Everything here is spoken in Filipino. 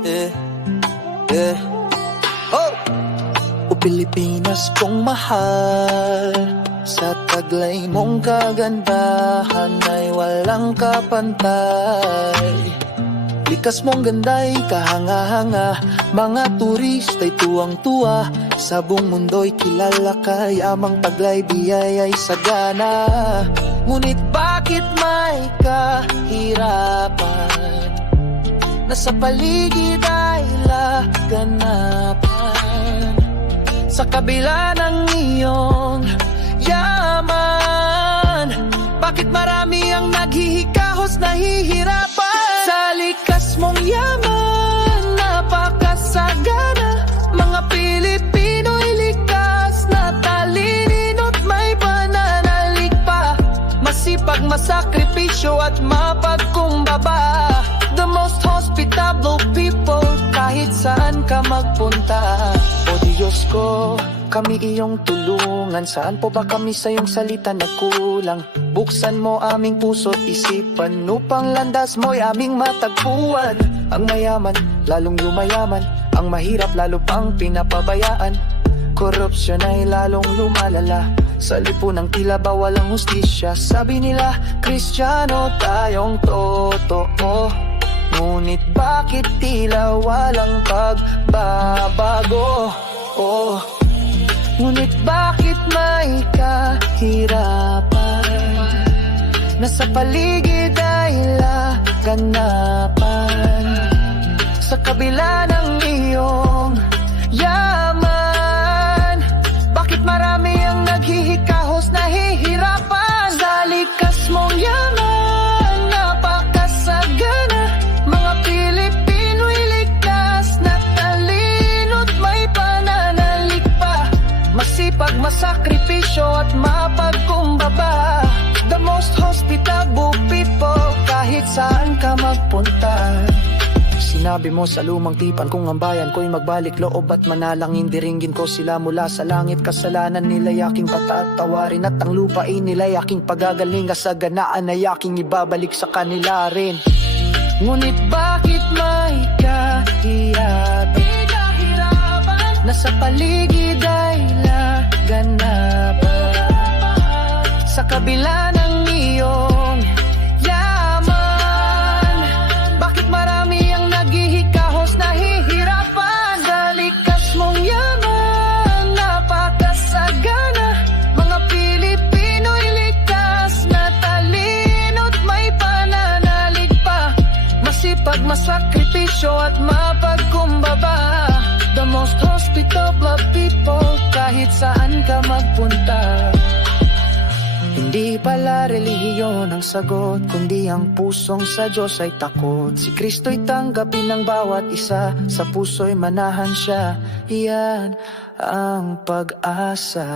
Yeah, yeah. Oh! O Pilipinas kong mahal Sa taglay mong kagandahan Ay walang kapantay Likas mong ganda'y kahanga-hanga Mga turista'y tuwang-tuwa Sa buong mundo'y kilala ka Yamang taglay biyaya'y sagana Ngunit bakit may ka Nasa paligid ay laganapan. Sa kabila ng iyong yaman Bakit marami ang naghihikahos, nahihirapan? Sa likas mong yaman, napakasagana. Mga Pilipino'y likas na talino't may pananalig pa. Masipag, masakripisyo at mapagkumbaba The most hospitable people kahit saan ka magpunta. O Diyos ko, kami iyong tulungan. Saan po ba kami sa iyong salita nagkulang? Buksan mo aming puso't isipan Upang landas mo'y aming matagpuan. Ang mayaman, lalong lumayaman. Ang mahirap, lalo pang pinapabayaan. Korupsyon ay lalong lumalala. Sa lipunang tila ba walang hustisya. Sabi nila, Kristiyano tayong totoo Ngunit bakit tila walang pagbabago? Oh. Ngunit bakit may kahirapan? Nasa paligid ay laganapan. Sa kabila ng iyong kahit saan ka magpunta Sinabi mo sa lumang tipan kung ang bayan ko'y magbalik loob at manalangin Diringgin ko sila mula sa langit Kasalanan nila'y aking patatawarin At ang lupain nila'y aking pagagaling Kasaganaan ay aking ibabalik sa kanila rin. Ngunit bakit may kahirapan? Nasa paligid ay laganapan Sa kabila ng iyong Masipag, masakripisyo at mapagkumbaba. The most hospitable people kahit saan ka magpunta. Hindi pala relihiyon ang sagot Kundi ang pusong sa Diyos ay takot. Si Kristo'y tanggapin ng bawat isa Sa puso'y manahan siya. Iyan ang pag-asa